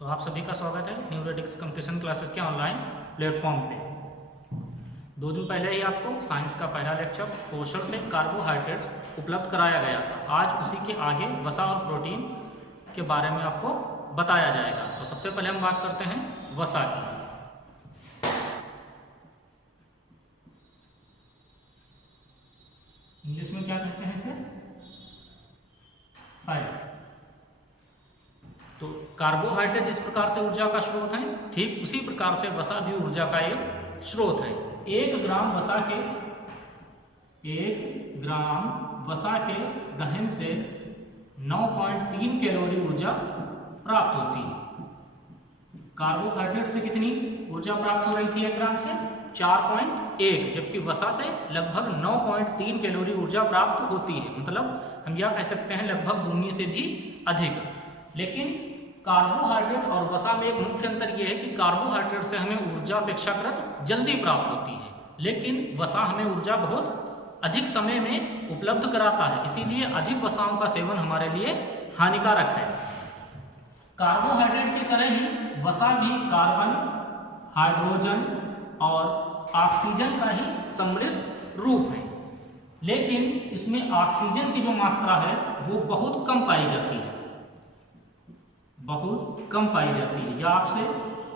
तो आप सभी का स्वागत है न्यूरोटिक्स कंपटीशन क्लासेस के ऑनलाइन प्लेटफॉर्म पे। 2 दिन पहले ही आपको साइंस का पहला लेक्चर पोषण से कार्बोहाइड्रेट्स उपलब्ध कराया गया था। आज उसी के आगे वसा और प्रोटीन के बारे में आपको बताया जाएगा। तो सबसे पहले हम बात करते हैं वसा की। इंग्लिश में क्या कहते हैं इसे? फैट। तो कार्बोहाइड्रेट जिस प्रकार से ऊर्जा का स्रोत है, ठीक उसी प्रकार से वसा भी ऊर्जा का एक स्रोत है। 1 ग्राम वसा के दहन से 9.3 कैलोरी ऊर्जा प्राप्त होती है। कार्बोहाइड्रेट से कितनी ऊर्जा प्राप्त हो रही थी 1 ग्राम से? 4.1, जबकि वसा से लगभग 9.3 कैलोरी ऊर्जा प्राप्त होती है। मतलब हम यह कह सकते हैं लगभग दूनी से भी अधिक। लेकिन कार्बोहाइड्रेट और वसा में एक मुख्य अंतर यह है कि कार्बोहाइड्रेट से हमें ऊर्जा अपेक्षाकृत जल्दी प्राप्त होती है, लेकिन वसा हमें ऊर्जा बहुत अधिक समय में उपलब्ध कराता है। इसीलिए अधिक वसाओं का सेवन हमारे लिए हानिकारक है। कार्बोहाइड्रेट की तरह ही वसा भी कार्बन, हाइड्रोजन और ऑक्सीजन का ही समृद्ध रूप है, लेकिन इसमें ऑक्सीजन की जो मात्रा है वो बहुत कम पाई जाती है। या आपसे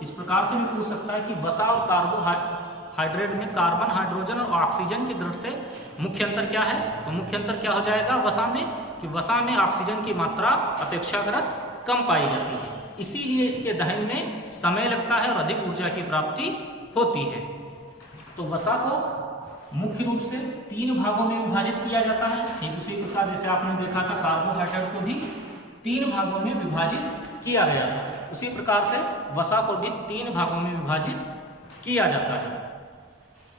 इस प्रकार से भी पूछ सकता है कि वसा और कार्बोहाइड्रेट में कार्बन, हाइड्रोजन और ऑक्सीजन की दृष्टि से मुख्य अंतर क्या है? तो मुख्य अंतर क्या हो जाएगा वसा में कि वसा में ऑक्सीजन की मात्रा अपेक्षाकृत कम पाई जाती है। इसीलिए इसके दहन में समय लगता है और अधिक ऊर्जा की प्राप्ति होती है। तो वसा को मुख्य रूप से 3 भागों में विभाजित किया जाता है। ठीक उसी प्रकार जैसे आपने देखा था कार्बोहाइड्रेट को भी 3 भागों में विभाजित किया गया था, उसी प्रकार से वसा को भी 3 भागों में विभाजित किया जाता है।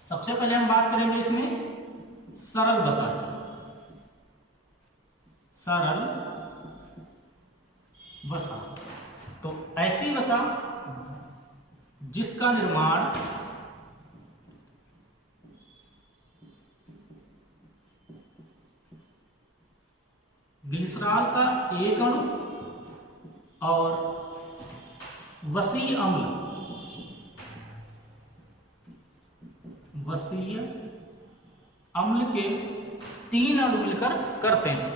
सबसे पहले हम बात करेंगे इसमें सरल वसा की। सरल वसा तो ऐसी वसा जिसका निर्माण ग्लिसरॉल का एक अणु और वसीय अम्ल के 3 अणु मिलकर करते हैं।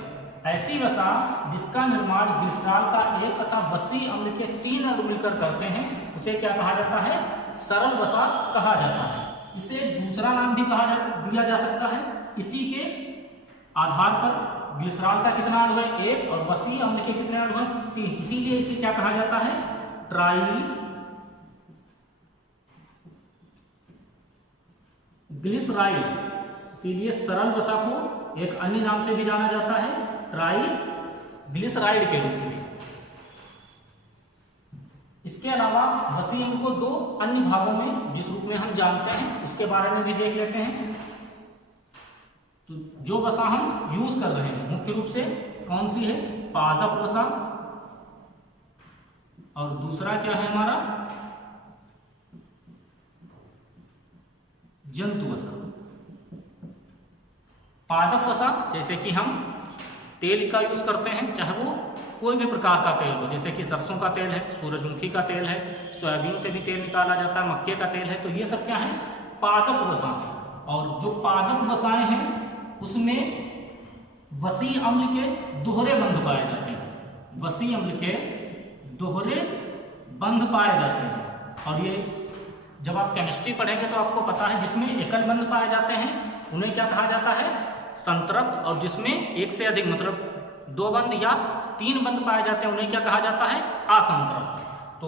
ऐसी वसा जिसका निर्माण ग्लिसरॉल का एक तथा वसीय अम्ल के 3 अणु मिलकर करते हैं उसे क्या कहा जाता है? सरल वसा कहा जाता है। इसे दूसरा नाम भी दिया जा सकता है। इसी के आधार पर ग्लिसरॉल का कितना अणु है? 1 और वसीय अम्ल के कितने अणु हैं? 3। इसीलिए इसे क्या कहा जाता है? ट्राइग्लिसराइड। इसीलिए सरल वसा को एक अन्य नाम से भी जाना जाता है ट्राइग्लिसराइड के रूप में। इसके अलावा वसीय अम्ल को 2 अन्य भागों में जिस रूप में हम जानते हैं उसके बारे में भी देख लेते हैं। तो जो वसा हम यूज कर रहे हैं मुख्य रूप से कौन सी है? पादप वसा, और दूसरा क्या है हमारा? जंतु वसा। पादप वसा जैसे कि हम तेल का यूज करते हैं, चाहे वो कोई भी प्रकार का तेल हो, जैसे कि सरसों का तेल है, सूरजमुखी का तेल है, सोयाबीन से भी तेल निकाला जाता है, मक्के का तेल है। तो ये सब क्या है? पादप वसा है। और जो पादप वसाएं हैं उसमें वसीय अम्ल के दोहरे बंध पाए जाते हैं। वसीय अम्ल के दोहरे बंध पाए जाते हैं। और ये जब आप केमिस्ट्री पढ़ेंगे तो आपको पता है जिसमें एकल बंध पाए जाते हैं उन्हें क्या कहा जाता है? संतृप्त। और जिसमें एक से अधिक मतलब 2 बंध या 3 बंध पाए जाते हैं उन्हें क्या कहा जाता है? असंतृप्त। तो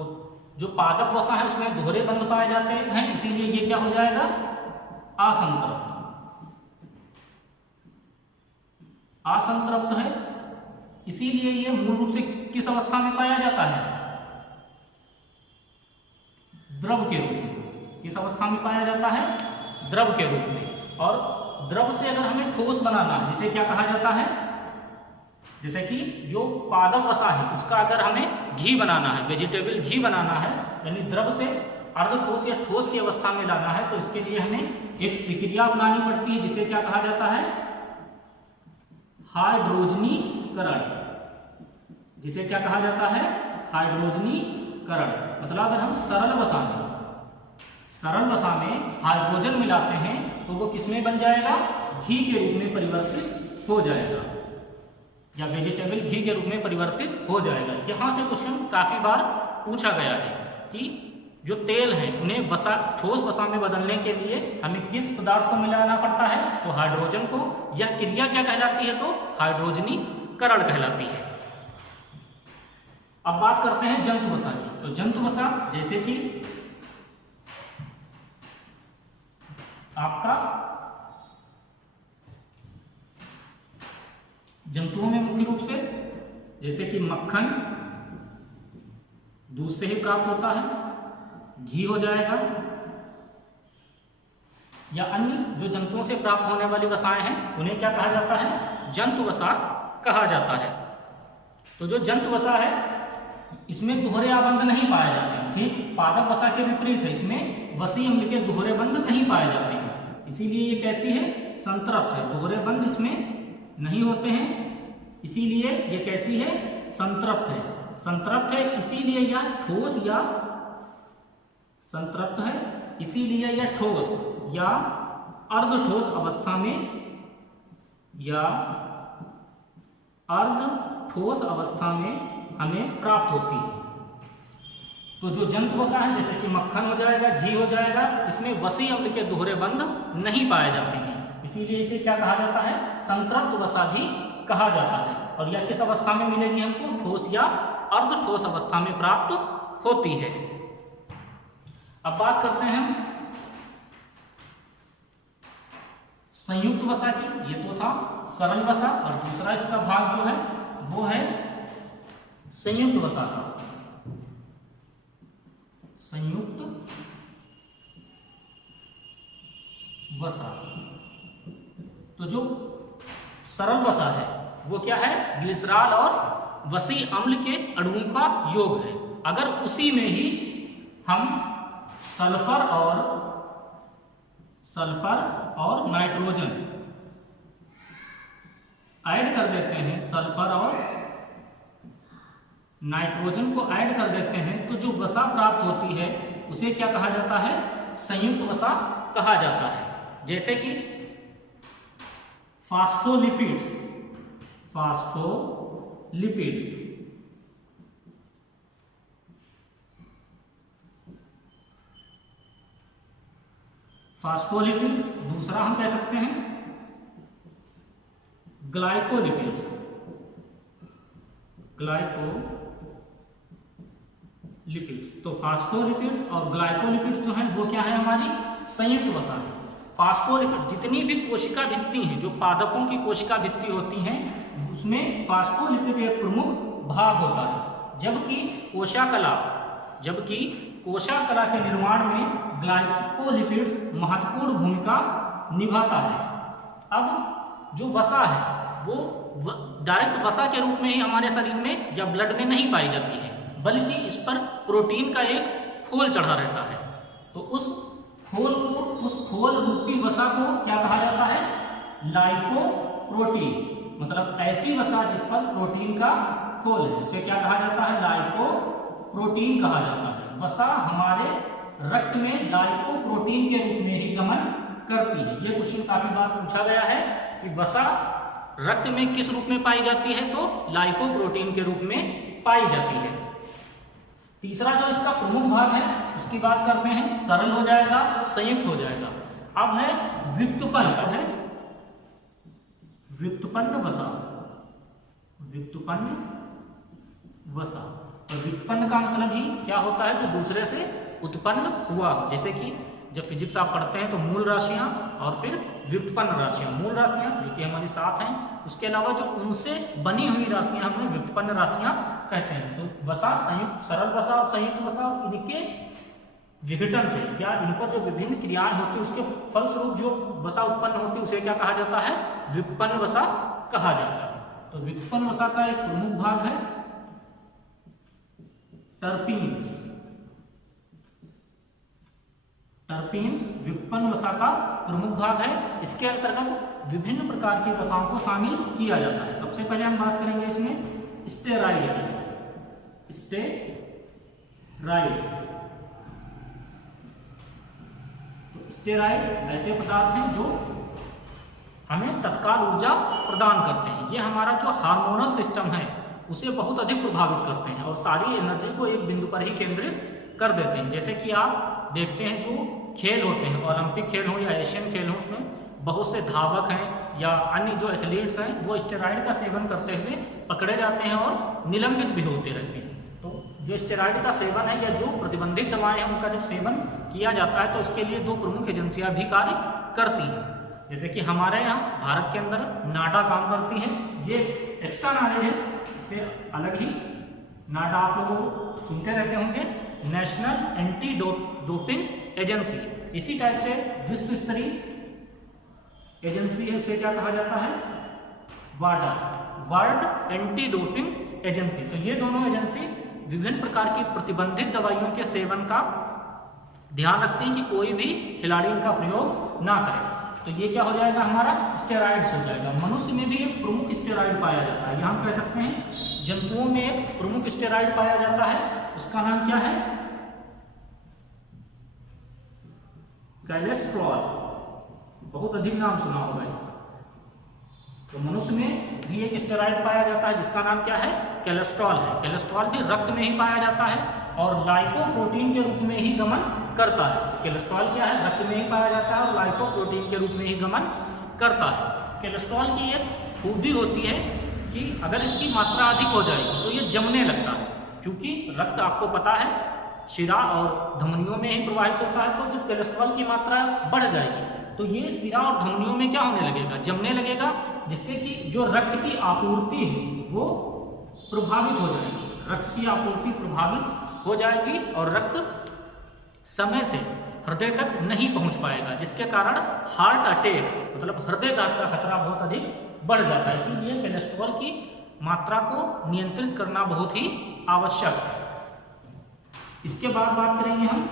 जो पादप वसा है उसमें दोहरे बंध पाए जाते हैं, इसीलिए ये क्या हो जाएगा? असंतृप्त। असंतृप्त है, इसीलिए ये मूल रूप से किस अवस्था में पाया जाता है? द्रव के रूप में। किस अवस्था में पाया जाता है? द्रव के रूप में। और द्रव से अगर हमें ठोस बनाना है जिसे क्या कहा जाता है? जैसे कि जो पादप वसा है उसका अगर हमें घी बनाना है, वेजिटेबल घी बनाना है, यानी द्रव से अर्ध ठोस या ठोस की अवस्था में लाना है, तो इसके लिए हमें एक प्रक्रिया बनानी पड़ती है जिसे क्या कहा जाता है? हाइड्रोजनीकरण। जिसे क्या कहा जाता है? हाइड्रोजनीकरण। करण, मतलब अगर हम सरल वसा में हाइड्रोजन मिलाते हैं तो वो किसमें बन जाएगा, घी के रूप में परिवर्तित हो जाएगा, या वेजिटेबल घी के रूप में परिवर्तित हो जाएगा। यहाँ से क्वेश्चन काफी बार पूछा गया है कि जो तेल है उन्हें वसा, ठोस वसा में बदलने के लिए हमें किस पदार्थ को मिलाना पड़ता है, तो हाइड्रोजन को। यह क्रिया क्या कहलाती है, तो हाइड्रोजनीकरण कहलाती है। अब बात करते हैं जंतु वसा की। तो जंतु वसा जैसे कि आपका जंतुओं में मुख्य रूप से जैसे कि मक्खन दूध से ही प्राप्त होता है, घी हो जाएगा, या अन्य जो जंतुओं से प्राप्त होने वाली वसाएं हैं उन्हें क्या कहा जाता है, जंतु वसा कहा जाता है। तो जो जंतु वसा है इसमें दोहरे आबंध नहीं पाए जाते हैं, ठीक पादप वसा के विपरीत है, इसमें वसी अम्ल के दोहरे बंध नहीं पाए जाते हैं, इसीलिए ये कैसी है, संतृप्त है। दोहरे बंध इसमें नहीं होते हैं, इसीलिए ये कैसी है, संतृप्त है। संतृप्त है इसीलिए यह ठोस या संतृप्त है इसीलिए यह ठोस या अर्धठोस अवस्था में या अर्धठोस अवस्था में हमें प्राप्त होती है। तो जो जंतु वसा है जैसे कि मक्खन हो जाएगा, घी हो जाएगा, इसमें वसी अम्ल के दोहरे बंध नहीं पाए जाते हैं, इसीलिए इसे क्या कहा जाता है, संतृप्त वसा भी कहा जाता है। और यह किस अवस्था में मिलेगी हमको, ठोस या अर्धठोस अवस्था में प्राप्त होती है। अब बात करते हैं हम संयुक्त वसा की। ये तो था सरल वसा, और दूसरा इसका भाग जो है वो है संयुक्त वसा का। संयुक्त वसा, तो जो सरल वसा है वो क्या है, ग्लिसरॉल और वसी अम्ल के अणुओं का योग है। अगर उसी में ही हम सल्फर और नाइट्रोजन ऐड कर देते हैं, सल्फर और नाइट्रोजन को ऐड कर देते हैं, तो जो वसा प्राप्त होती है उसे क्या कहा जाता है, संयुक्त वसा कहा जाता है। जैसे कि फास्फोलिपिड्स, फास्फोलिपिड्स, दूसरा हम कह सकते हैं ग्लाइकोलिपिड्स, तो फास्फोलिपिड्स और ग्लाइकोलिपिड्स जो हैं वो क्या है, हमारी संयुक्त वसा है। फास्फोलिपिड जितनी भी कोशिका भित्ति हैं, जो पादपों की कोशिका भित्ति होती हैं, उसमें फास्फोलिपिड एक प्रमुख भाग होता है। जबकि कोशिका के निर्माण में ग्लाइकोलिपिड्स महत्वपूर्ण भूमिका निभाता है। अब जो वसा है वो डायरेक्ट वसा के रूप में ही हमारे शरीर में या ब्लड में नहीं पाई जाती है, बल्कि इस पर प्रोटीन का एक खोल चढ़ा रहता है। तो उस खोल रूपी वसा को क्या कहा जाता है, लाइपोप्रोटीन, मतलब ऐसी वसा जिस पर प्रोटीन का खोल है उसे क्या कहा जाता है, लाइपोप्रोटीन कहा जाता है। वसा हमारे रक्त में लाइपोप्रोटीन के रूप में ही गमन करती है। यह क्वेश्चन काफी बार पूछा गया है कि वसा रक्त में किस रूप में पाई जाती है, तो लाइपोप्रोटीन के रूप में पाई जाती है। तीसरा जो इसका प्रमुख भाग है उसकी बात करते हैं, सरल हो जाएगा, संयुक्त हो जाएगा। अब है व्युत्पन्न, है व्युत्पन्न वसा। तो व्युत्पन्न का मतलब ही क्या होता है, जो दूसरे से उत्पन्न हुआ। जैसे कि जब फिजिक्स आप पढ़ते हैं तो मूल राशियां और फिर व्युत्पन्न राशियां। मूल राशियां जो कि हमारी 7 हैं, उसके अलावा जो उनसे बनी हुई राशियां हमें व्युत्पन्न राशियां कहते हैं। तो वसा, संयुक्त सरल वसा और संयुक्त वसा, इनके विघटन से या इन पर जो विभिन्न क्रियाएं होती है उसके फलस्वरूप जो वसा उत्पन्न होती है उसे क्या कहा जाता है, व्युत्पन्न वसा कहा जाता है। तो व्युत्पन्न वसा का एक प्रमुख भाग है टर्पीन्स। व्युत्पन्न वसा का प्रमुख भाग है। इसके अंतर्गत विभिन्न प्रकार की वसाओं को शामिल किया जाता है। सबसे पहले हम बात करेंगे इसमें स्टेराइड की। राइट्स। तो स्टेरॉइड ऐसे पदार्थ हैं जो हमें तत्काल ऊर्जा प्रदान करते हैं। ये हमारा जो हार्मोनल सिस्टम है उसे बहुत अधिक प्रभावित करते हैं और सारी एनर्जी को एक बिंदु पर ही केंद्रित कर देते हैं। जैसे कि आप देखते हैं जो खेल होते हैं, ओलंपिक खेल हो या एशियन खेल हो, उसमें बहुत से धावक हैं या अन्य जो एथलीट्स हैं वो स्टेरॉइड का सेवन करते हुए पकड़े जाते हैं और निलंबित भी होते रहते हैं। तो जो स्टेरॉइड का सेवन है या जो प्रतिबंधित दवाएं हैं उनका जब सेवन किया जाता है तो इसके लिए दो प्रमुख एजेंसियां भी कार्य करती हैं। जैसे कि हमारे यहाँ भारत के अंदर नाडा काम करती है। ये एक्स्ट्रा नॉलेज है, इससे अलग ही नाडा आप लोग सुनते रहते होंगे, नेशनल एंटी डोपिंग एजेंसी। इसी टाइप से विश्व स्तरीय एजेंसी है, उसे क्या कहा जाता है, वाडा, वर्ल्ड एंटी डोपिंग एजेंसी। तो ये दोनों एजेंसी विभिन्न प्रकार की प्रतिबंधित दवाइयों के सेवन का ध्यान रखती हैं कि कोई भी खिलाड़ी इनका प्रयोग ना करे। तो ये क्या हो जाएगा, हमारा स्टेरॉइड्स हो जाएगा। मनुष्य में भी एक प्रमुख स्टेरॉइड पाया जाता है, यहाँ हम कह सकते हैं जंतुओं में एक प्रमुख स्टेरॉइड पाया जाता है, उसका नाम क्या है, कोलेस्ट्रॉल। बहुत अधिक नाम सुना होगा इसका। तो मनुष्य में भी एक स्टेरॉइड पाया जाता है जिसका नाम क्या है, कोलेस्ट्रॉल है। कोलेस्ट्रॉल भी रक्त में ही पाया जाता है और लाइपोप्रोटीन के रूप में ही गमन करता है। कोलेस्ट्रॉल क्या है, रक्त में ही पाया जाता है और लाइपोप्रोटीन के रूप में ही गमन करता है। कोलेस्ट्रॉल की एक खूबी होती है कि अगर इसकी मात्रा अधिक हो जाएगी तो ये जमने लगता है, क्योंकि रक्त आपको पता है शिरा और धमनियों में ही प्रवाहित होता है। तो जब कोलेस्ट्रॉल की मात्रा बढ़ जाएगी तो ये शिरा और धमनियों में क्या होने लगेगा, जमने लगेगा, जिससे कि जो रक्त की आपूर्ति है वो प्रभावित हो जाएगी। रक्त की आपूर्ति प्रभावित हो जाएगी और रक्त समय से हृदय तक नहीं पहुंच पाएगा, जिसके कारण हार्ट अटैक मतलब हृदयघात का खतरा बहुत अधिक बढ़ जाता है। इसीलिए कोलेस्ट्रॉल की मात्रा को नियंत्रित करना बहुत ही आवश्यक है। इसके बाद बात करेंगे हम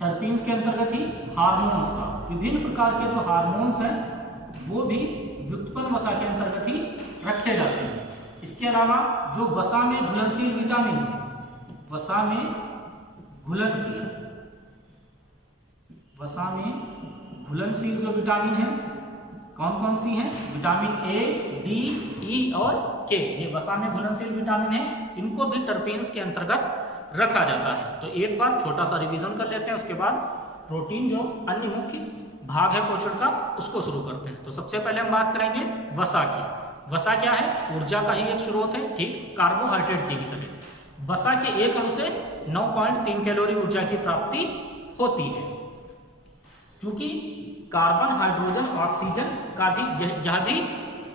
टर्पीन्स के अंतर्गत ही हार्मोन्स का। विभिन्न प्रकार के जो हार्मोन्स हैं वो भी व्युत्पन्न वसा के अंतर्गत ही रखे जाते हैं। इसके अलावा जो वसा में घुलनशील विटामिन है, वसा में घुलनशील जो विटामिन है कौन कौन सी हैं, विटामिन ए, डी, ई और के, ये वसा में घुलनशील विटामिन है। इनको भी टर्पीन्स के अंतर्गत रखा जाता है। तो एक बार छोटा सा रिवीजन कर लेते हैं, उसके बाद प्रोटीन जो अन्य मुख्य भाग है पोषण का उसको शुरू करते हैं। तो सबसे पहले हम बात करेंगे वसा की। वसा क्या है, ऊर्जा का ही एक स्रोत है, ठीक कार्बोहाइड्रेट की तरह। वसा के एक अणु से 9.3 कैलोरी ऊर्जा की प्राप्ति होती है। क्योंकि कार्बन, हाइड्रोजन, ऑक्सीजन का भी यह भी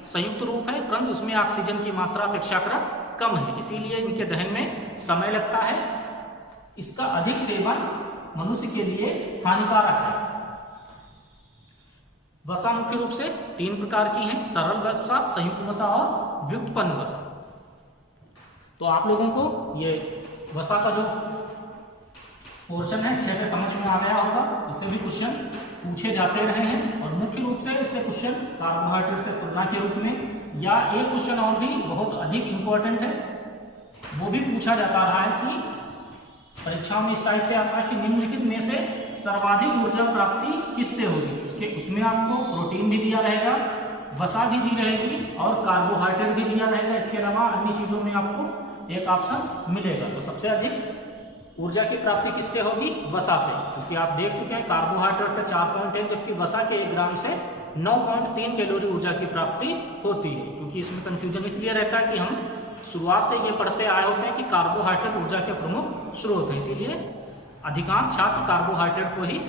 संयुक्त रूप है, परंतु उसमें ऑक्सीजन की मात्रा अपेक्षाकृत कम है, इसीलिए इनके दहन में समय लगता है। इसका अधिक सेवन मनुष्य के लिए हानिकारक है। वसा मुख्य रूप से 3 प्रकार की हैं, सरल वसा, संयुक्त वसा और व्युत्पन्न वसा। तो आप लोगों को ये वसा का जो पोर्शन है अच्छे से समझ में आ गया होगा। इससे भी क्वेश्चन पूछे जाते रहे हैं और मुख्य रूप से इससे क्वेश्चन कार्बोहाइड्रेट से तुलना के रूप में, या एक क्वेश्चन और भी बहुत अधिक इंपॉर्टेंट है वो भी पूछा जाता रहा है कि परीक्षाओं में इस टाइप से आता है कि निम्नलिखित में से सर्वाधिक ऊर्जा प्राप्ति किससे होगी। उसमें आपको प्रोटीन भी दिया रहेगा, वसा भी दी रहेगी और कार्बोहाइड्रेट भी दिया रहेगा। इसके अलावा अन्य चीजों में आपको एक ऑप्शन मिलेगा। तो सबसे अधिक ऊर्जा की प्राप्ति किससे होगी, वसा से। क्योंकि आप देख चुके हैं कार्बोहाइड्रेट से 4.1 जबकि वसा के 1 ग्राम से 9.3 कैलोरी ऊर्जा की प्राप्ति होती है। क्योंकि इसमें कंफ्यूजन इसलिए रहता है कि हम शुरुआत से ये पढ़ते आए होते हैं कि कार्बोहाइड्रेट ऊर्जा के प्रमुख स्रोत हैं, इसीलिए अधिकांश छात्र कार्बोहाइड्रेट को ही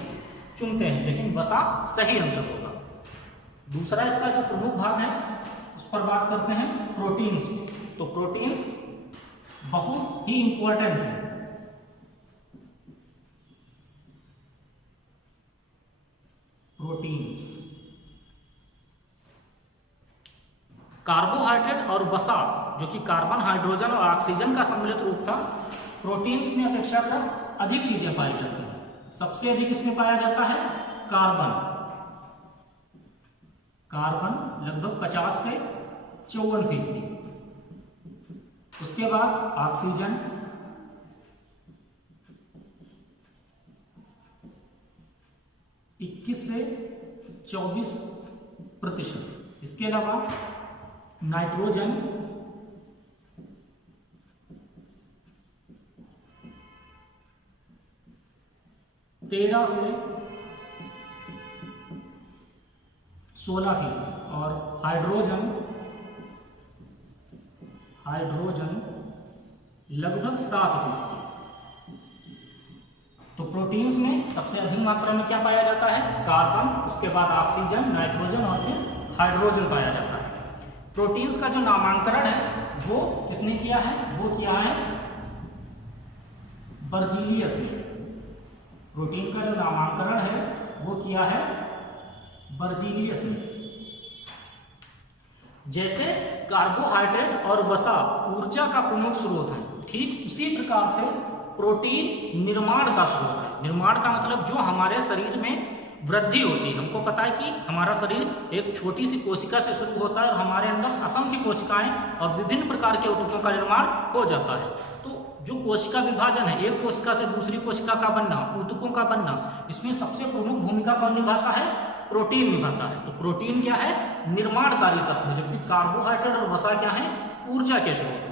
चुनते हैं, लेकिन वसा सही आंसर होगा। दूसरा इसका जो प्रमुख भाग है उस पर बात करते हैं प्रोटीन्स। तो प्रोटीन्स बहुत ही इंपॉर्टेंट है। प्रोटीन्स, कार्बोहाइड्रेट और वसा जो कि कार्बन, हाइड्रोजन और ऑक्सीजन का सम्मिलित रूप था, प्रोटीन्स में अपेक्षाकृत अधिक चीजें पाई जाती हैं। सबसे अधिक इसमें पाया जाता है कार्बन लगभग 50 से 54%। उसके बाद ऑक्सीजन 21 से 24%। इसके अलावा नाइट्रोजन 13 से 16% और हाइड्रोजन लगभग 7%। तो प्रोटीन्स में सबसे अधिक मात्रा में क्या पाया जाता है? कार्बन, उसके बाद ऑक्सीजन, नाइट्रोजन और फिर हाइड्रोजन पाया जाता है। प्रोटीन्स का जो नामांकन है वो किसने किया है? वो किया है बर्जीलियस ने। प्रोटीन का जो नामांकन है वो किया है बर्जीलियस ने। जैसे कार्बोहाइड्रेट और वसा ऊर्जा का प्रमुख स्रोत है, ठीक उसी प्रकार से प्रोटीन निर्माण का स्रोत है। निर्माण का मतलब जो हमारे शरीर में वृद्धि होती है। हमको पता है कि हमारा शरीर एक छोटी सी कोशिका से शुरू होता है और हमारे अंदर असंख्य कोशिकाएं और विभिन्न प्रकार के ऊतकों का निर्माण हो जाता है। तो जो कोशिका विभाजन है, एक कोशिका से दूसरी कोशिका का बनना, ऊतकों का बनना, इसमें सबसे प्रमुख भूमिका कौन निभाता है? प्रोटीन निभाता है। तो प्रोटीन क्या है? निर्माणकारी तत्व है, जबकि कार्बोहाइड्रेट और वसा क्या है? ऊर्जा के स्रोत है।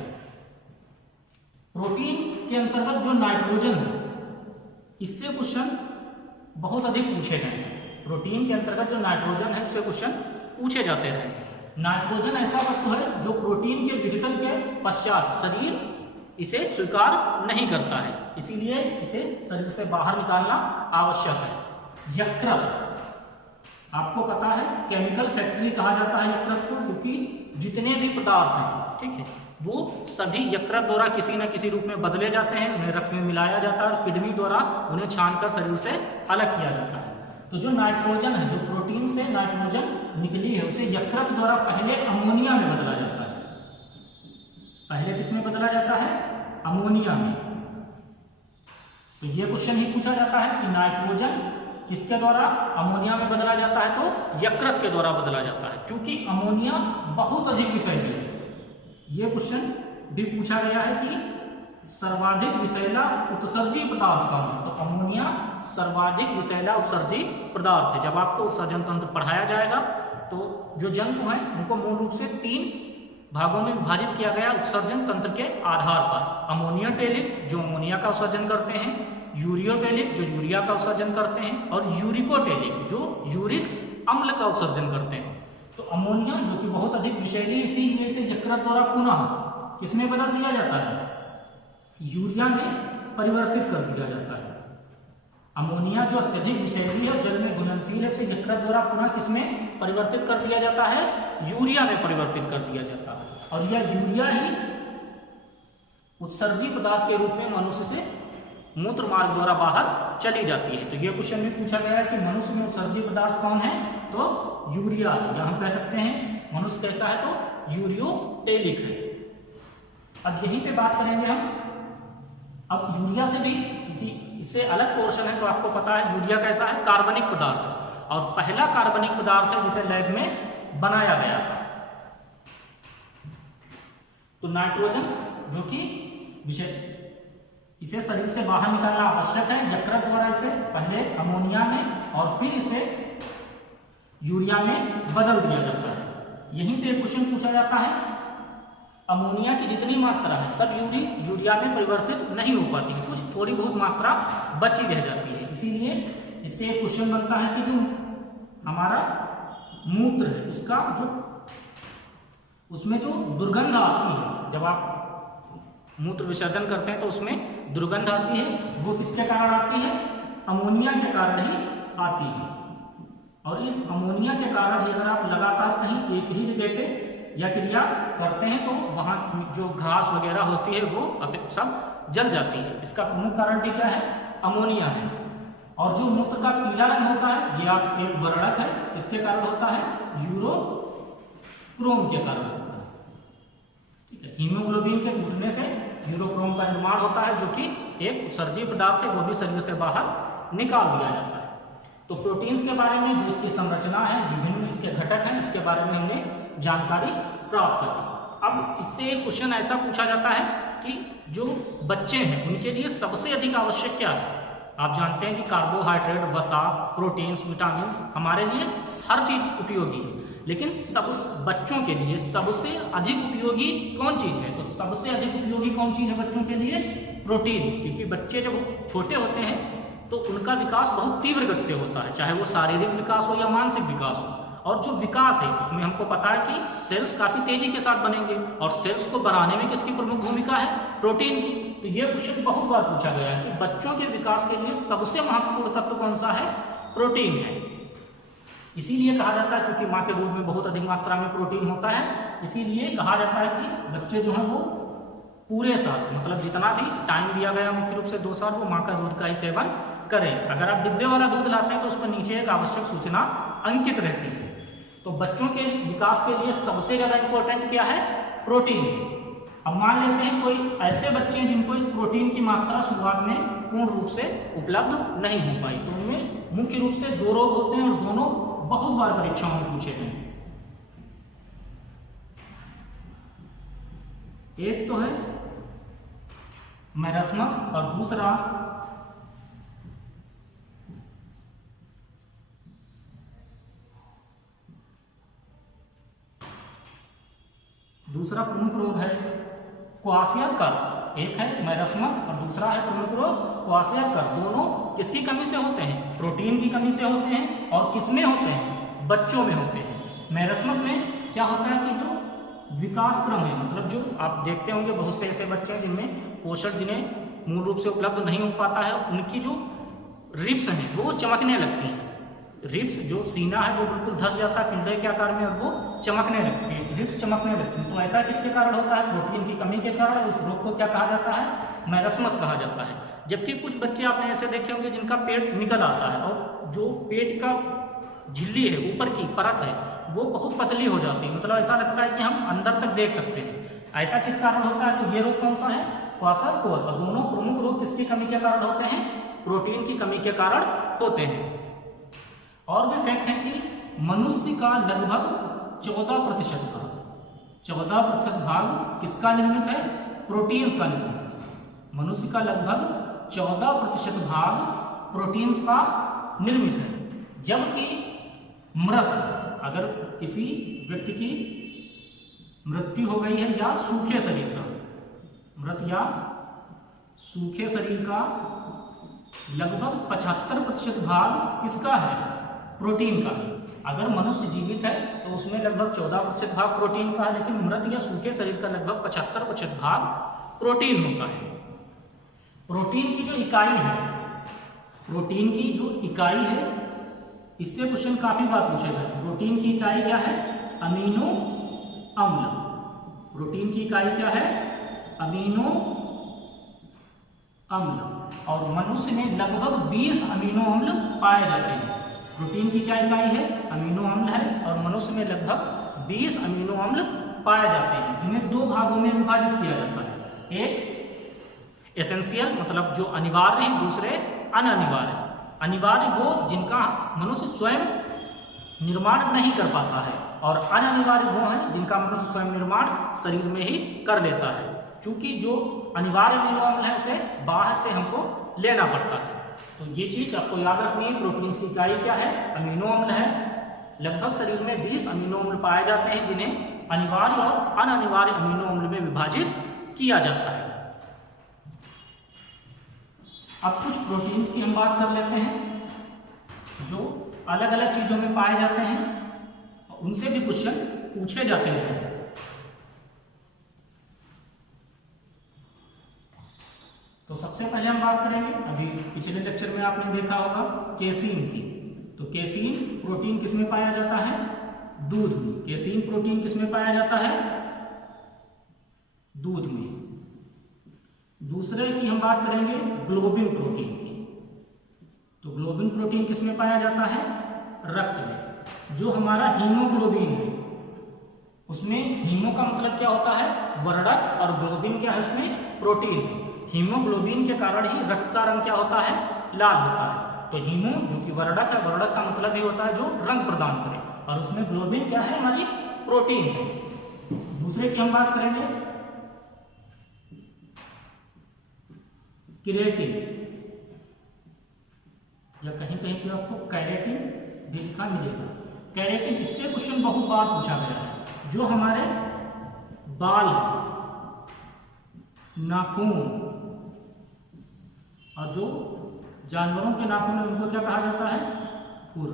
प्रोटीन के अंतर्गत जो नाइट्रोजन है, इससे क्वेश्चन बहुत अधिक पूछे गए हैं। प्रोटीन के अंतर्गत जो नाइट्रोजन है, इससे क्वेश्चन पूछे जाते रहे। नाइट्रोजन ऐसा तत्व है जो प्रोटीन के विघटन के पश्चात शरीर इसे स्वीकार नहीं करता है, इसीलिए इसे शरीर से बाहर निकालना आवश्यक है। यकृत, आपको पता है केमिकल फैक्ट्री कहा जाता है यकृत को, क्योंकि जितने भी पदार्थ हैं, ठीक है, वो सभी यकृत द्वारा किसी न किसी रूप में बदले जाते हैं, उन्हें रक्त में मिलाया जाता है और किडनी द्वारा उन्हें छानकर शरीर से अलग किया जाता है। तो जो नाइट्रोजन है, जो प्रोटीन से नाइट्रोजन निकली है, उसे यकृत द्वारा पहले अमोनिया में बदला जाता है। पहले किसमें बदला जाता है? अमोनिया में। तो ये क्वेश्चन ही पूछा जाता है कि नाइट्रोजन किसके द्वारा अमोनिया में बदला जाता है? तो यकृत के द्वारा बदला जाता है, क्योंकि अमोनिया बहुत अधिक विषैली है। ये क्वेश्चन भी पूछा गया है कि सर्वाधिक विषैला उत्सर्जी पदार्थ कौन है? तो अमोनिया सर्वाधिक विषैला उत्सर्जी पदार्थ है। जब आपको उत्सर्जन तंत्र पढ़ाया जाएगा तो जो जंतु हैं उनको मूल रूप से 3 भागों में विभाजित किया गया उत्सर्जन तंत्र के आधार पर। अमोनिया टेलिक जो अमोनिया का उत्सर्जन करते हैं, यूरियोटेलिक जो यूरिया का उत्सर्जन करते हैं, और यूरिकोटेलिक जो यूरिक अम्ल का उत्सर्जन करते हैं। तो अमोनिया जो कि बहुत अधिक विषैली, इसीलिए से यकृत द्वारा पुनः किसमें बदल दिया जाता है? यूरिया में परिवर्तित कर दिया जाता है। अमोनिया जो अत्यधिक विषैली है, जल में घुलनशील है, इसे यकृत द्वारा पुनः किसमें परिवर्तित कर दिया जाता है? यूरिया में परिवर्तित कर दिया जाता है। और यह यूरिया ही उत्सर्जी पदार्थ के रूप में मनुष्य से मूत्र मार्ग द्वारा बाहर चली जाती है। तो यह क्वेश्चन में पूछा गया है कि मनुष्य में उत्सर्जी पदार्थ कौन है? तो यूरिया है, या हम कह सकते हैं मनुष्य कैसा है? तो यूरियोटेलिक है। अब यहीं पे बात करेंगे हम अब यूरिया से भी, क्योंकि इससे अलग पोर्शन है, तो आपको पता है यूरिया कैसा है? कार्बनिक पदार्थ है, और पहला कार्बनिक पदार्थ है जिसे लैब में बनाया गया था। तो नाइट्रोजन जो कि विषय, इसे शरीर से बाहर निकालना आवश्यक है। यकृत द्वारा इसे पहले अमोनिया में और फिर इसे यूरिया में बदल दिया जाता है। यहीं से एक क्वेश्चन पूछा जाता है, अमोनिया की जितनी मात्रा है सब यूरिया में परिवर्तित नहीं हो पाती, कुछ थोड़ी बहुत मात्रा बची रह जाती है। इसीलिए इससे एक क्वेश्चन बनता है कि जो हमारा मूत्र है उसका जो उसमें जो दुर्गंध आती है, जब आप मूत्र विसर्जन करते हैं तो उसमें दुर्गंध आती है, वो किसके कारण आती है? अमोनिया के कारण ही आती है। और इस अमोनिया के कारण ही अगर आप लगातार कहीं एक ही जगह पे या क्रिया करते हैं तो वहाँ जो घास वगैरह होती है वो सब जल जाती है। इसका प्रमुख कारण भी क्या है? अमोनिया है। और जो मूत्र का पीला रंग होता है, ये आप एक वर्णक है, किसके कारण होता है? यूरोक्रोम के कारण होता है। ठीक है, हीमोग्लोबिन के टूटने से यूरोक्रोम का निर्माण होता है, जो कि एक उत्सर्जी पदार्थ है, वो भी शरीर से बाहर निकाल दिया जाता है। तो प्रोटीन्स के बारे में जो इसकी संरचना है, विभिन्न इसके घटक हैं, इसके बारे में हमने जानकारी प्राप्त करी। अब इससे एक क्वेश्चन ऐसा पूछा जाता है कि जो बच्चे हैं उनके लिए सबसे अधिक आवश्यक क्या है? आप जानते हैं कि कार्बोहाइड्रेट, वसा, प्रोटीन्स, विटामिन हमारे लिए हर चीज उपयोगी है, लेकिन बच्चों के लिए सबसे अधिक उपयोगी कौन चीज है? तो सबसे अधिक उपयोगी कौन चीज है बच्चों के लिए? प्रोटीन। क्योंकि बच्चे जब छोटे होते हैं तो उनका विकास बहुत तीव्र गति से होता है, चाहे वो शारीरिक विकास हो या मानसिक विकास हो। और जो विकास है उसमें हमको पता है कि सेल्स काफी तेजी के साथ बनेंगे, और सेल्स को बनाने में किसकी प्रमुख भूमिका है? प्रोटीन की। तो ये क्वेश्चन बहुत बार पूछा गया है कि बच्चों के विकास के लिए सबसे महत्वपूर्ण तत्व कौन सा है? प्रोटीन है। इसीलिए कहा जाता है, क्योंकि माँ के दूध में बहुत अधिक मात्रा में प्रोटीन होता है, इसीलिए कहा जाता है कि बच्चे जो हैं वो पूरे साल, मतलब जितना भी टाइम दिया गया मुख्य रूप से 2 साल, वो माँ का दूध का ही सेवन करें। अगर आप डिब्बे वाला दूध लाते हैं तो उसमें नीचे एक आवश्यक सूचना अंकित रहती है। तो बच्चों के विकास के लिए सबसे ज्यादा इंपॉर्टेंट क्या है? प्रोटीन। अब मान लेते हैं कोई ऐसे बच्चे हैं जिनको इस प्रोटीन की मात्रा शुरुआत में पूर्ण रूप से उपलब्ध नहीं हो पाई, तो उनमें मुख्य रूप से 2 रोग होते हैं, और दोनों बहुत बार परीक्षाओं में पूछे गए हैं। एक तो है मैरस्मस और दूसरा प्रमुख रोग है क्वाशियरकर। एक है मैरस्मस और दूसरा है प्रमुख रोग क्वाशियरकर। दोनों किसकी कमी से होते हैं? प्रोटीन की कमी से होते हैं। और किसमें होते हैं? बच्चों में होते हैं। मैरस्मस में क्या होता है कि जो विकास क्रम है, मतलब जो आप देखते होंगे बहुत से ऐसे बच्चे हैं जिनमें पोषण जिन्हें मूल रूप से उपलब्ध नहीं हो पाता है, उनकी जो रिब्स हैं वो चमकने लगती हैं। रिब्स, जो सीना है वो बिल्कुल धस जाता है पिंडे के आकार में, और वो चमकने लगती है, रिब्स चमकने लगती है। तो ऐसा किसके कारण होता है? प्रोटीन की कमी के कारण। उस रोग को क्या कहा जाता है? मैरस्मस कहा जाता है। जबकि कुछ बच्चे आपने ऐसे देखे होंगे जिनका पेट निकल आता है, और जो पेट का झिल्ली है, ऊपर की परत है, वो बहुत पतली हो जाती है, मतलब ऐसा लगता है कि हम अंदर तक देख सकते हैं। ऐसा किस कारण होता है? तो ये रोग कौन सा है? क्वाशियरकर। और दोनों प्रमुख रोग किसकी कमी के कारण होते हैं? प्रोटीन की कमी के कारण होते हैं। और भी फैक्ट है कि मनुष्य का लगभग 14% भाग 14% भाग किसका निर्मित है? प्रोटीन्स का निर्मित है। मनुष्य का लगभग 14% भाग प्रोटीन्स का निर्मित है। जबकि मृत, अगर किसी व्यक्ति की मृत्यु हो गई है या सूखे शरीर का, मृत या सूखे शरीर का लगभग 75% भाग किसका है? प्रोटीन का। अगर मनुष्य जीवित है तो उसमें लगभग 14% भाग प्रोटीन का है, लेकिन मृत या सूखे शरीर का लगभग 75% भाग प्रोटीन होता है। प्रोटीन की जो इकाई है, प्रोटीन की जो इकाई है, इससे क्वेश्चन काफी बार पूछे गए। प्रोटीन की इकाई क्या है? अमीनो अम्ल। प्रोटीन की इकाई क्या है? अमीनो अम्ल। और मनुष्य में लगभग 20 अमीनो अम्ल पाए जाते हैं। प्रोटीन की क्या इकाई है? अमीनो अम्ल है, और मनुष्य में लगभग 20 अमीनो अम्ल पाए जाते हैं, जिन्हें 2 भागों में विभाजित किया जाता है। एक एसेंशियल, मतलब जो अनिवार्य है, दूसरे अनअनिवार्य। अनिवार्य वो जिनका मनुष्य स्वयं निर्माण नहीं कर पाता है, और अनअनिवार्य वो है जिनका मनुष्य स्वयं निर्माण शरीर में ही कर लेता है। क्योंकि जो अनिवार्य अमीनो अम्ल है उसे बाहर से हमको लेना पड़ता है। तो ये चीज आपको याद रखनी है। प्रोटीन की इकाई क्या है? अमीनो अम्ल है। लगभग शरीर में 20 अमीनो अम्ल पाए जाते हैं, जिन्हें अनिवार्य और अनअनिवार्य अमीनो अम्ल में विभाजित किया जाता है। अब कुछ प्रोटीन्स की हम बात कर लेते हैं जो अलग अलग चीजों में पाए जाते हैं, उनसे भी क्वेश्चन पूछे जाते हैं। तो सबसे पहले हम बात करेंगे, अभी पिछले लेक्चर में आपने देखा होगा केसीन की। तो केसीन प्रोटीन किसमें पाया जाता है? दूध में। केसीन प्रोटीन किसमें पाया जाता है? दूध में। दूसरे की हम बात करेंगे ग्लोबिन प्रोटीन की। तो ग्लोबिन प्रोटीन किसमें पाया जाता है? रक्त में। जो हमारा हीमोग्लोबिन है उसमें, हीमो का मतलब क्या होता है? वर्णक, और ग्लोबिन क्या है? उसमें प्रोटीन है। हीमोग्लोबिन के कारण ही रक्त का रंग क्या होता है? लाल होता है। तो हीमो जो कि वर्णक है, वर्णक का मतलब ही होता है जो रंग प्रदान करे, और उसमें ग्लोबिन क्या है? हमारी प्रोटीन है। दूसरे की हम बात करेंगे क्रिएटिन। या कहीं कहीं पे आपको कैरेटिन भी लिखा मिलेगा। कैरेटिन, इससे क्वेश्चन बहुत बार पूछा गया है। जो हमारे बाल है, नाखून और जो जानवरों के नाखून है उनको क्या कहा जाता है? खुर।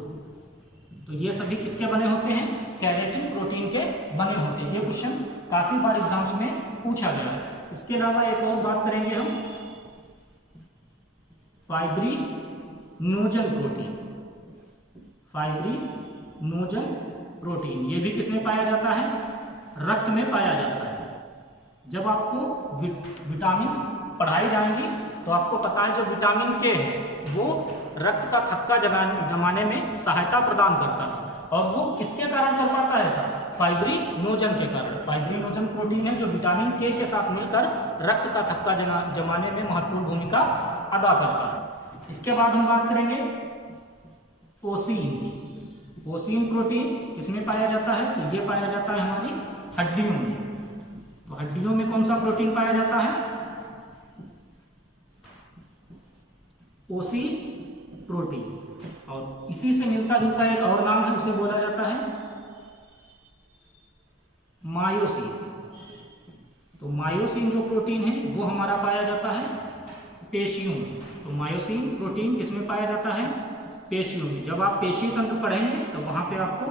तो ये सभी किसके बने होते हैं? कैरेटिन प्रोटीन के बने होते हैं। ये क्वेश्चन काफी बार एग्जाम्स में पूछा गया है। इसके अलावा एक और बात करेंगे हम, फाइब्रिनोजन प्रोटीन। फाइब्रिनोजन प्रोटीन ये भी किसमें पाया जाता है? रक्त में पाया जाता है। जब आपको विटामिन पढ़ाई जाएंगी तो आपको पता है जो विटामिन के है वो रक्त का थक्का जमाने में सहायता प्रदान करता है। और वो किसके कारण कर पाता है ऐसा? फाइब्रिनोजन के कारण। फाइब्रिनोजन प्रोटीन है जो विटामिन के साथ मिलकर रक्त का थक्का जमाने में महत्वपूर्ण भूमिका अदा करता है। इसके बाद हम बात करेंगे ओसीन की। ओसीन प्रोटीन किसमें पाया जाता है? तो ये पाया जाता है हमारी हड्डियों में। तो हड्डियों में कौन सा प्रोटीन पाया जाता है? Ossein protein. और इसी से मिलता जुलता एक और नाम है, उसे बोला जाता है मायोसिन। तो मायोसिन जो प्रोटीन है वो हमारा पाया जाता है पेशियों में। तो मायोसिन प्रोटीन किसमें पाया जाता है? पेशियों में। जब आप पेशी तंत्र पढ़ेंगे तो वहां पे आपको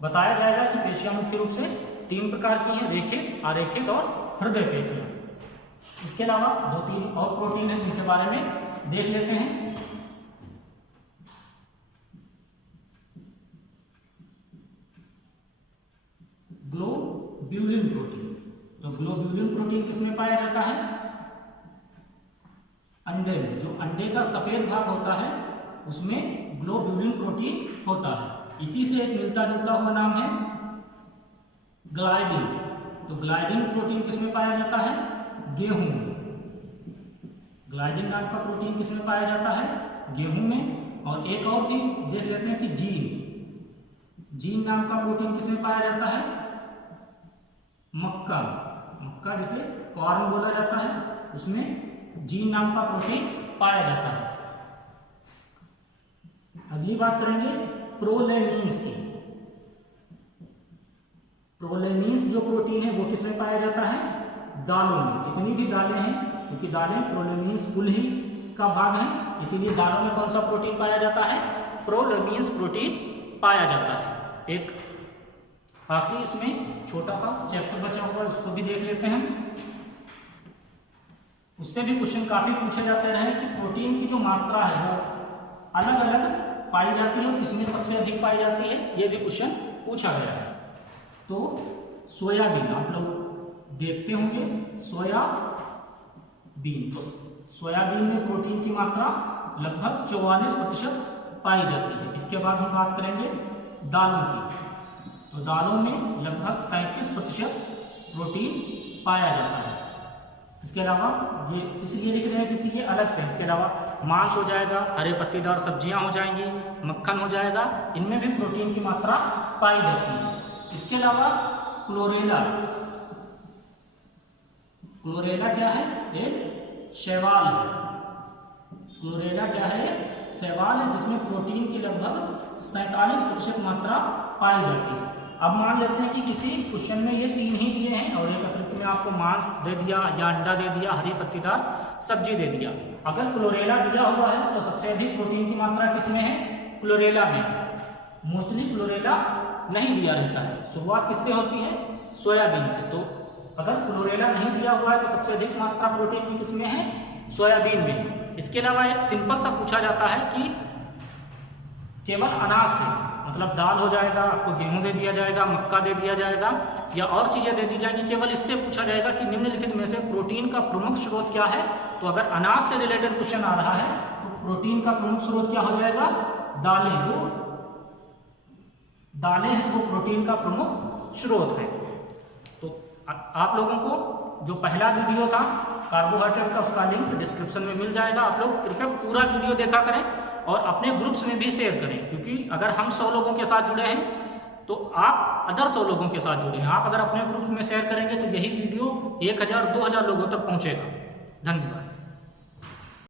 बताया जाएगा कि पेशियां मुख्य रूप से 3 प्रकार की हैं, रेखित, अरेखित और हृदय पेशियां। इसके अलावा 2-3 और प्रोटीन है जिनके बारे में देख लेते हैं। Globulin protein. तो ग्लोब्यूलिन प्रोटीन किसमें पाया जाता है? अंडे में। जो अंडे का सफेद भाग होता है उसमें ग्लोब्यूलिन प्रोटीन होता है। इसी से एक मिलता जुलता हुआ नाम है ग्लाइडिन। तो ग्लाइडिन प्रोटीन किसमें पाया जाता है? गेहूं में। ग्लाइडिन नाम का प्रोटीन किसमें पाया जाता है? गेहूं में। और एक और भी देख लेते हैं कि जीन नाम का प्रोटीन किसमें पाया जाता है? मक्का। मक्का जिसे कॉर्न बोला जाता है उसमें जीन नाम का प्रोटीन पाया जाता है। अगली बात करेंगे प्रोलेनिन्स की। प्रोलेनिन्स जो प्रोटीन है वो किसमें पाया जाता है? दालों में। जितनी भी दालें हैं, क्योंकि दालें प्रोलेनिन्स कुल ही का भाग है, इसीलिए दालों में कौन सा प्रोटीन पाया जाता है? प्रोलेनिन्स प्रोटीन पाया जाता है। एक आखिरी इसमें छोटा सा चैप्टर बचा हुआ है, उसको भी देख लेते हैं। उससे भी क्वेश्चन काफी पूछे जाते रहे कि प्रोटीन की जो मात्रा है वो अलग अलग पाई जाती है, किसमें सबसे अधिक पाई जाती है, ये भी क्वेश्चन पूछा गया है। तो सोयाबीन आप लोग देखते होंगे, सोयाबीन। तो सोयाबीन में प्रोटीन की मात्रा लगभग 44% पाई जाती है। इसके बाद हम बात करेंगे दालों की। तो दालों में लगभग 33% प्रोटीन पाया जाता है। इसके अलावा ये इसलिए लिख रहे हैं क्योंकि ये अलग से, इसके अलावा मांस हो जाएगा, हरे पत्तेदार सब्जियां हो जाएंगी, मक्खन हो जाएगा, इनमें भी प्रोटीन की मात्रा पाई जाती है। इसके अलावा क्लोरेला। क्लोरेला क्या है? एक शैवाल है। क्लोरेला क्या है? शैवाल है जिसमें प्रोटीन की लगभग 47% मात्रा पाई जाती है। अब मान लेते हैं कि किसी क्वेश्चन में ये 3 ही दिए हैं और एक अतिरिक्त में आपको मांस दे दिया या अंडा दे दिया, हरी पत्तेदार सब्जी दे दिया। अगर क्लोरेला दिया हुआ है तो सबसे अधिक प्रोटीन की मात्रा किसमें है? क्लोरेला में है। मोस्टली क्लोरेला नहीं दिया रहता है। शुरुआत किससे होती है? सोयाबीन से। तो अगर क्लोरेला नहीं दिया हुआ है तो सबसे अधिक मात्रा प्रोटीन की किसमें है? सोयाबीन में है। इसके अलावा एक सिंपल सा पूछा जाता है कि केवल अनाज से, मतलब दाल हो जाएगा, आपको गेहूं दे दिया जाएगा, मक्का दे दिया जाएगा या और चीजें दे दी जाएंगी, केवल इससे पूछा जाएगा कि निम्नलिखित में से प्रोटीन का प्रमुख स्रोत क्या है। तो अगर अनाज से रिलेटेड क्वेश्चन आ रहा है तो प्रोटीन का प्रमुख स्रोत क्या हो जाएगा? दालें। जो दालें हैं वो प्रोटीन का प्रमुख स्रोत है। तो आप लोगों को जो पहला वीडियो था कार्बोहाइड्रेट का, उसका लिंक डिस्क्रिप्शन में मिल जाएगा। आप लोग कृपया पूरा वीडियो देखा करें और अपने ग्रुप्स में भी शेयर करें, क्योंकि अगर हम 100 लोगों के साथ जुड़े हैं तो आप अदर 100 लोगों के साथ जुड़े हैं। आप अगर अपने ग्रुप्स में शेयर करेंगे तो यही वीडियो 1000-2000 लोगों तक पहुंचेगा। धन्यवाद।